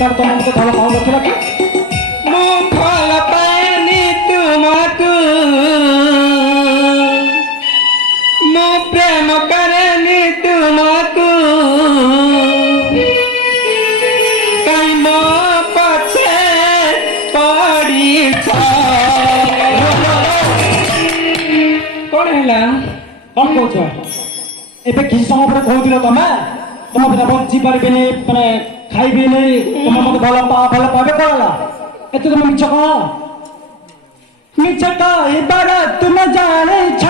ତାର ତମ ମତେ ଭଲ ପାଉନଥିଲା କି? ମୁଁ ଭଲ ପାଏନି ତୁମକୁ, ମୁଁ ପ୍ରେମ କରେନି ତୁମକୁ, କାଇଁ ମୋ ପଛେ ପଡ଼ିଛ। କଣ ହେଲା? କଣ କହୁଛ? ଏବେ କିଛି ସମୟ ପରେ କହୁଥିଲ ତମେ ତମ ପିଲା ବଞ୍ଚି ପାରିବେନି, ମାନେ ଖାଇବେନି, ତମେ ମତେ ଭଲ ପାଇବେ। କଣ ହେଲା ଏତେ ତମେ ମିଛ କହ? ମିଛ କହିବାର ତୁମେ ଜାଣିଛ।